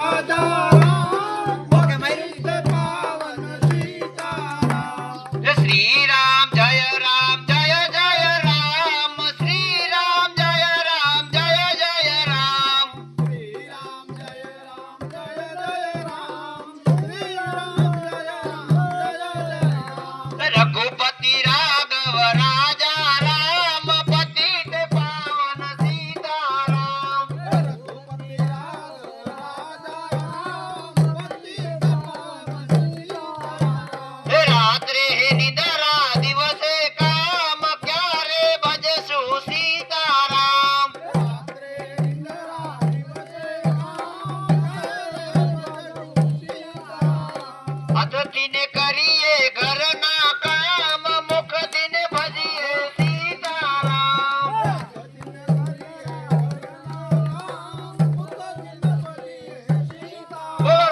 राजा Ram okay मारी पतित पावन सीताराम। श्री राम जय राम जय जय राम श्री राम जय राम जय जय राम श्री राम जय राम जय जय राम। श्री राम जय राम जय जय राम। रघुपति राघव राजा राम पतित पावन सीताराम रघुपति राघव राजा राम पतित पावन सीताराम। रात्रि निद्रा दिवसे काम क्यारे भजसु सीताराम रात्रे इंद्रा दिवसे काम करे भजु सीताराम। अथ दिन करिए घर ना काम मुख दिन भजिए सीताराम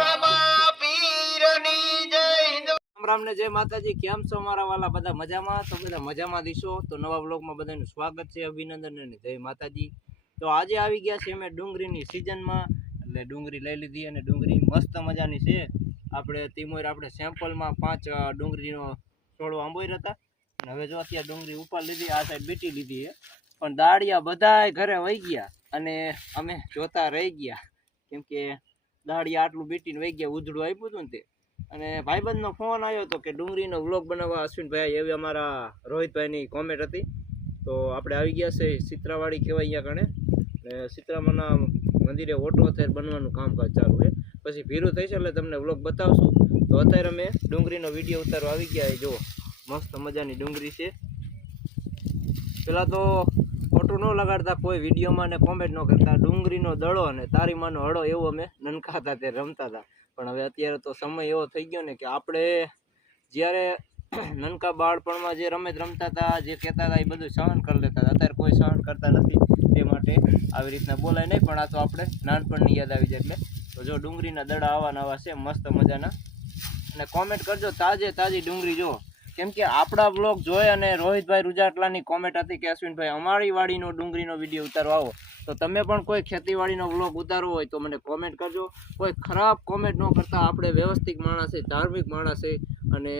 रमा पीरनी जय हिंद રામ ને જય માતાજી. કેમ છો મારા વાલા? બધા મજામાં? તો બધા મજામાં દીશો. તો નવા બ્લોગમાં બધાનું સ્વાગત છે, અભિનંદન અને જય માતાજી. તો આજે આવી ગયા છે અમે ડુંગળીની સિઝનમાં, એટલે ડુંગળી લઈ લીધી અને ડુંગળી મસ્ત મજાની છે. આપણે તીમોર આપણે સેમ્પલમાં 5 ડુંગળીનો છોડો આંબોઈ હતા અને હવે જો અત્યારે ડુંગળી ઉપર લીધી, આ સાઈડ બીટી લીધી છે. પણ દાળિયા બધાય ઘરે વહી ગયા અને અમે જોતા રહી ગયા, કેમ કે દાળિયા આટલું બીટીને વહી ગયા, ઉધડું આપ્યું હતું ને તે. અને ભાઈબંધનો ફોન આવ્યો હતો કે ડુંગળીનો વ્લોગ બનાવવા અશ્વિનભાઈ, એવી અમારા રોહિતભાઈની કોમેન્ટ હતી. તો આપણે આવી ગયા છે સિત્રાવાડી કહેવાય અહીંયા કણે, સિત્રામાના મંદિરે ઓટો અત્યારે બનવાનું કામકાજ ચાલુ છે. પછી ભીરું થઈ છે એટલે તમને વ્લોગ બતાવશું. તો અત્યારે અમે ડુંગળીનો વિડીયો ઉતારવા આવી ગયા. એ જો મસ્ત મજાની ડુંગળી છે. પેલા તો ખોટું ન લગાડતા કોઈ વિડીયોમાં ને કોમેન્ટ ન કરતા, ડુંગળીનો દડો અને તારી માનો હળો એવું અમે નનકા હતા ત્યારે રમતા હતા. પણ હવે અત્યારે તો સમય એવો થઈ ગયો ને કે આપણે જ્યારે નનકા બાળપણમાં જે રમત રમતા હતા, જે કહેતા હતા એ બધું સહન કરી લેતા હતા. અત્યારે કોઈ સહન કરતા નથી, તે માટે આવી રીતના બોલાય નહીં. પણ આ તો આપણે નાનપણની યાદ આવી જાય. એટલે તો જો ડુંગળીના દડા આવા નવા છે મસ્ત મજાના. અને કોમેન્ટ કરજો તાજે તાજી ડુંગળી જો, કેમ કે આપણા બ્લોગ જોઈ અને રોહિતભાઈ રૂજાટલાની કોમેન્ટ હતી કે અશ્વિનભાઈ અમારી વાડીનો ડુંગળીનો વિડીયો ઉતારવા આવો. તો તમે પણ કોઈ ખેતીવાડીનો વ્લોગ ઉતારવો હોય તો મને કોમેન્ટ કરજો. કોઈ ખરાબ કોમેન્ટ ન કરતા, આપણે વ્યવસ્થિત માણસ છે, ધાર્મિક માણસ છે. અને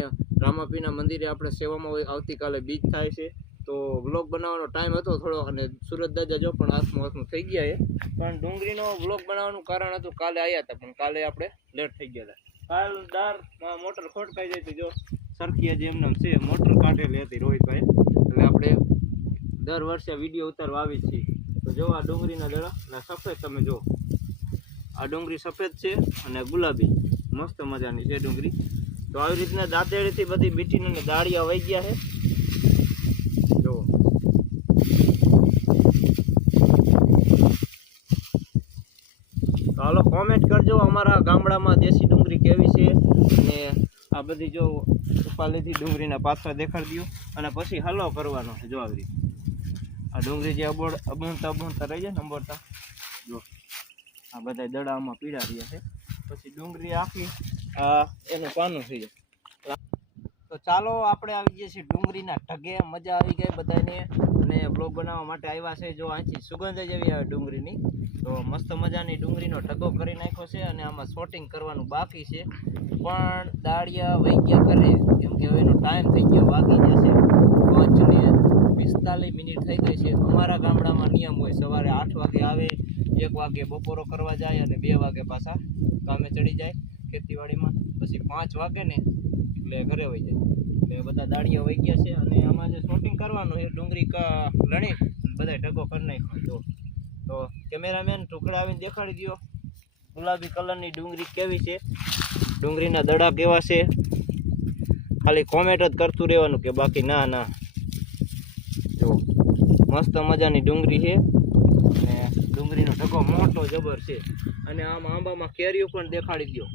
રામાપીના મંદિરે આપણે સેવામાં હોય. આવતીકાલે બીજ થાય છે, તો વ્લોગ બનાવવાનો ટાઈમ હતો થોડો, અને સુરત દાદા જો પણ હાથમાં થઈ ગયા છે. પણ ડુંગળીનો વ્લોગ બનાવવાનું કારણ હતું, કાલે આવ્યા હતા પણ કાલે આપણે લેટ થઈ ગયા હતા. કાલ દારમાં મોટર ખોટકાઈ જાય તો જો સરખી હજી એમને છે, મોટર કાઢેલી હતી રોહિતભાઈ. એટલે આપણે દર વર્ષે વિડીયો ઉતારવા આવી છીએ. તો જો આ ડુંગળીના દડા અને સફેદ, તમે જો આ ડુંગળી સફેદ છે અને ગુલાબી મસ્ત મજાની છે ડુંગળી. તો આવી રીતના દાંતેડીથી બધી બીટીને દાળિયા વહી ગયા છે. જો તો હાલો કોમેન્ટ કરજો અમારા ગામડામાં દેશી ડુંગળી કેવી છે. અને આ બધી જો ઉપાલીથી ડુંગળીના પાછળ દેખાડી દો અને પછી હલો કરવાનો છે. જો આવી રીતે આ ડુંગળી જે અબૂણતા રહી જાય ને અંબોરતા, જો આ બધા દડામાં પીડા રહ્યા છે. પછી ડુંગળી આખી એનું પાનું થઈ જાય. તો ચાલો આપણે આવી ગયા છીએ ડુંગળીના ઢગે. મજા આવી ગઈ બધાને અને બ્લોગ બનાવવા માટે આવ્યા છે. જો અહીંથી સુગંધ જ એવી આવે ડુંગળીની. તો મસ્ત મજાની ડુંગળીનો ઢગો કરી નાખ્યો છે અને આમાં શોટિંગ કરવાનું બાકી છે. પણ દાળિયા વહી ગયા કરે, કેમ કે હવે એનો ટાઈમ થઈ ગયો, વાગી જશે 5:45 મિનિટ થઈ ગઈ છે. અમારા ગામડામાં નિયમ હોય, સવારે 8 વાગે આવે, 1 વાગે બપોરો કરવા જાય અને 2 વાગે પાછા કામે ચડી જાય ખેતીવાડીમાં. પછી 5 વાગે ને એટલે ઘરે વહી જાય. એટલે બધા દાળિયા વહી ગયા છે અને આમાં જે શોટિંગ કરવાનું છે ડુંગળી લણી બધા ઢગો કરી નાખ્યો. તો કેમેરામેન ટુકડા આવીને દેખાડી દો ગુલાબી કલરની ડુંગળી કેવી છે, ડુંગળીના દડા કેવા છે. ખાલી કોમેન્ટ જ કરતું રહેવાનું કે બાકી ના ના. જો મસ્ત મજાની ડુંગળી છે અને ડુંગળીનો ઢગો મોટો જબર છે. અને આમ આંબામાં કેરીઓ પણ દેખાડી દો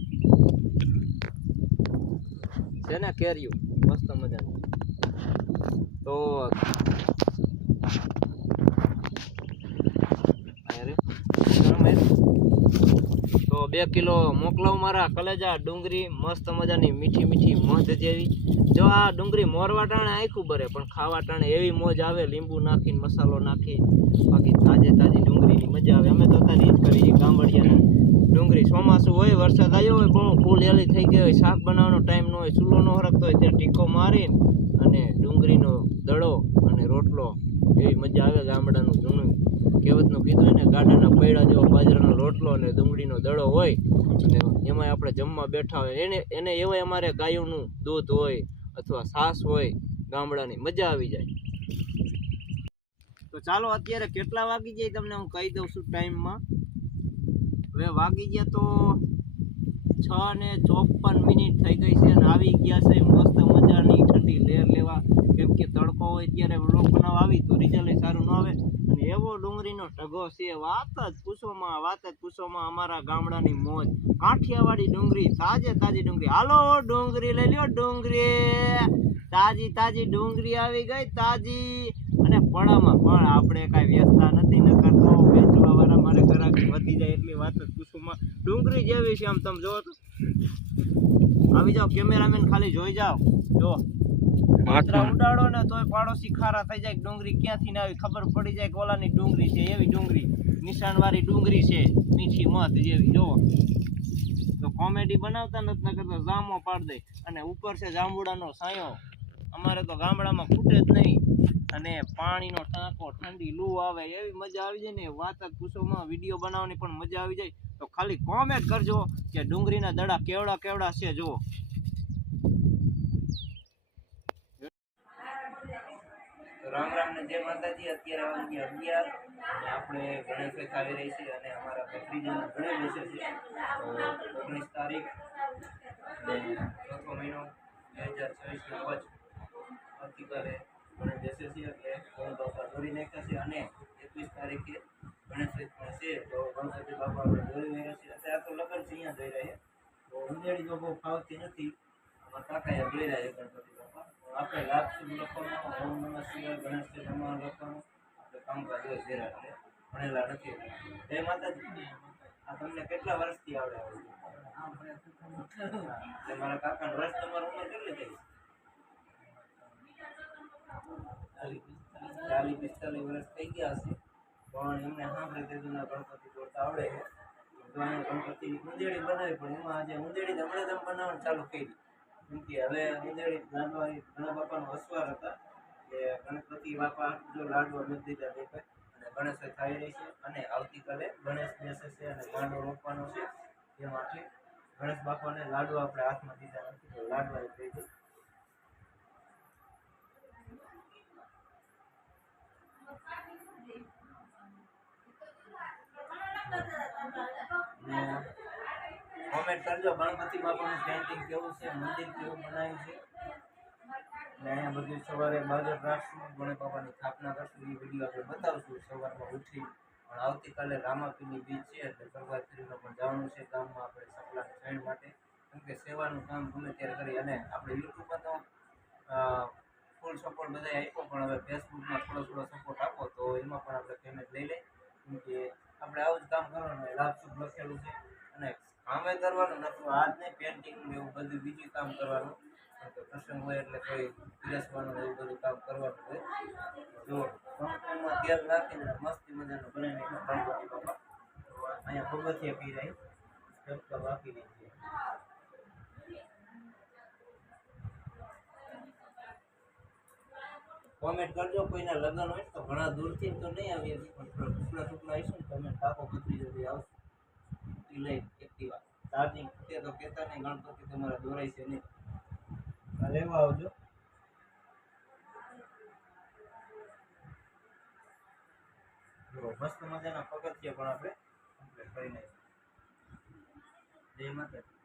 છે ને, કેરીઓ મસ્ત મજાની. તો તો 2 કિલો મોકલાવ મારા કલેજા ડુંગળી મસ્ત મજાની મીઠી મીઠી મધ જેવી. જો આ ડુંગળી મોરવા ટાણે આખું ભરે પણ ખાવા ટાણે એવી મોજ આવે, લીંબુ નાખીને મસાલો નાખી. બાકી તાજે તાજી ડુંગળીની મજા આવે. અમે તો તારી જ કરીએ ગામડિયાના ડુંગળી ચોમાસું હોય, વરસાદ આવ્યો હોય, બહુ ફૂલ હેલી થઈ ગઈ હોય, શાક બનાવવાનો ટાઈમ ન હોય, ચૂલો ન હરકતો હોય, ત્યાં ટીકો મારીને અને ડુંગળીનો દડો અને રોટલો એવી મજા આવે. ગામડાનું જૂનું કહેવતનું કીધું ને, ગાડાના પૈડા જેવો બાજરાનો રોટલો અને ડુંગળીનો દડો હોય અને એમાં આપણે જમવા બેઠા હોય, એને એવાય અમારે ગાયોનું દૂધ હોય અથવા છાશ હોય ગામડાની, મજા આવી જાય. તો ચાલો અત્યારે કેટલા વાગી જાય તમને હું કહી દઉં છું ટાઈમમાં. હવે વાગી ગયા તો 6:54 થઈ ગઈ છે અને આવી ગયા છે મસ્ત મજાની ઠંડી લહેર લેવા. કેમ કે તડકો હોય ત્યારે વ્લોગ બનાવવા આવી તો રિઝલ્ટ સારું ન આવે. અને એવો ડુંગળીનો ઢગો છે, વાત જ પૂછોમાં. અમારા ગામડાની મોજ, કાઠિયાવાડી ડુંગળી, તાજી ડુંગળી. હાલો ડુંગળી લઈ લ્યો, ડુંગળી તાજી ડુંગળી આવી ગઈ, તાજી. અને પડામાં પણ આપણે કાંઈ વ્યસ્તા નથી, નકર તો વેચવા વાળા મારે ઘરાકી વધી જાય એટલી વાત જ પૂછોમાં. ડુંગળી જેવી છે આમ, તમે જોવો તો આવી જાઓ કેમેરામેન, ખાલી જોઈ જાઓ. જો ઉડાડો ને તોય પાડોશી ખારા થઈ જાય, ડુંગળી ક્યાંથી ના આવી ખબર પડી જાય, કોલાની ડુંગળી છે. એવી ડુંગળી, નિશાનવાળી ડુંગળી છે, મીઠી મધ જેવી. જોવો તો કોમેડી બનાવતા નથી, ન કરતા જામો પાડ દે. અને ઉપર છે જાંબુડાનો સાયો. અમારે તો ગામડામાં ખૂટે જ નહીં. અને પાણીનો ટાંકો, ઠંડી લૂ આવે, એવી મજા આવી જાય ને વાત જ પૂછોમાં. વિડીયો બનાવવાની પણ મજા આવી જાય. તો ખાલી કોમેન્ટ કરજો કે ડુંગળીના દડા કેવડા છે. જુઓ રામ ને જય માતાજી. અત્યારે વાગી 11 અને આપણે ગણેશ આવી રહી છે અને અમારા ભત્રીજાના ગણેશ બેસે છે. તો 19 તારીખ અને ચોથો મહિનો 2024 આવતીકાલે ગણેશ બેસે છે. એટલે ગણેશ બાપા દોરી નાખ્યા છે અને 21 તારીખે ગણેશ પણ છે. તો ગણપતિ બાપા આપણે દોરી નાખ્યા છે. અત્યારે તો લગ્ન છે, અહીંયા દોઈ રહ્યા. તો ઉંદેડી તો બહુ ફાવતી નથી, અમારા કાકા દોઈ રહ્યા છે ગણપતિ બાપા. આપણે લાભ લખવાનું, ઓમ નમઃ શિવાય, ગણેશ નમઃ લખવાનું આપણે કામકાજ હોય જરા, એટલે ભણેલા નથી. જય માતાજી. આ તમને કેટલા વર્ષથી આવડે? મારા કાકા વર્ષ, તમારી ઉંમર કેટલી થઈ? 40-45 વર્ષ થઈ ગયા હશે. પણ એમને સાંભળે તે જૂના ગણપતિ દોડતા આવડે છે. તો અહીંયા ગણપતિની ઉંદેડી બનાવી, પણ એમાં આજે ઉંદેડી હમણાં જ બનાવવાનું ચાલુ કરી. કેમ કે હવે ઉંદેડી લાડવા ઘણા બાપાનો વસવાર હતા, કે ગણપતિ બાપા જો લાડવા નથી દીધા દેખાય. અને ગણેશ થઈ રહી છે અને આવતીકાલે ગણેશ બેસે છે અને માંડવો રોપવાનો છે. એ માટે ગણેશ બાપાને લાડવા આપણે હાથમાં દીધા નથી, તો લાડવા થઈ જાય. કોમેન્ટ કરજો ગણપતિ બાપાનું પેઇન્ટિંગ કેવું છે, મંદિર કેવું બનાવ્યું છે. અને અહીંયા બધું સવારે બાજર રાખશું, ગણેશ બાપાની સ્થાપના કરશું, એ વિડીયો આપણે બતાવશું સવારમાં ઉઠી. પણ આવતીકાલે રામાપીરની બીજ છે, એટલે પ્રભાતરીનો પણ જવાનું છે ગામમાં આપણે સપલાની સાઈડ માટે. કેમ કે સેવાનું કામ ગમે ત્યારે કરી. અને આપણે યુટ્યુબમાં તો ફૂલ સપોર્ટ બધા આપ્યો, પણ હવે ફેસબુકમાં થોડો સપોર્ટ આપો તો એમાં પણ આપણે પેમેન્ટ લઈ લઈએ. કેમ કે આપણે આવું જ કામ કરવાનું, લાભ શુભ લખેલું છે અને કામે કરવાનું નથી. આજ નહીં, પેન્ટિંગ એવું બધું બીજું કામ કરવાનું. પ્રસંગ હોય એટલે કોઈ પીરસવાનું, એવું બધું કામ કરવાનું હોય. જો કંકુમાં તેલ નાખીને મસ્તી મજાનું બનાવીને ગણપતિ બાપા અહીંયા પગથિયે પીરાય ડબકા વાપી દઈએ. કોમેન્ટ કરજો, કોઈના લગ્ન હોય તો. ઘણા દૂરથી તો નહીં આવીએ, પણ ટુકડા આવીશું ને તમે કાકો બદલી જતી આવશું. એ લઈ એક્ટિવા ચાર્જિંગ તે તો કહેતા નહીં, ગણપતિ તમારે દોરાય છે નહીં. લેવા આવજો. મસ્ત મજાના પગથિયા પણ આપણે કમ્પ્લીટ કરી નાખીએ. જય માતાજી.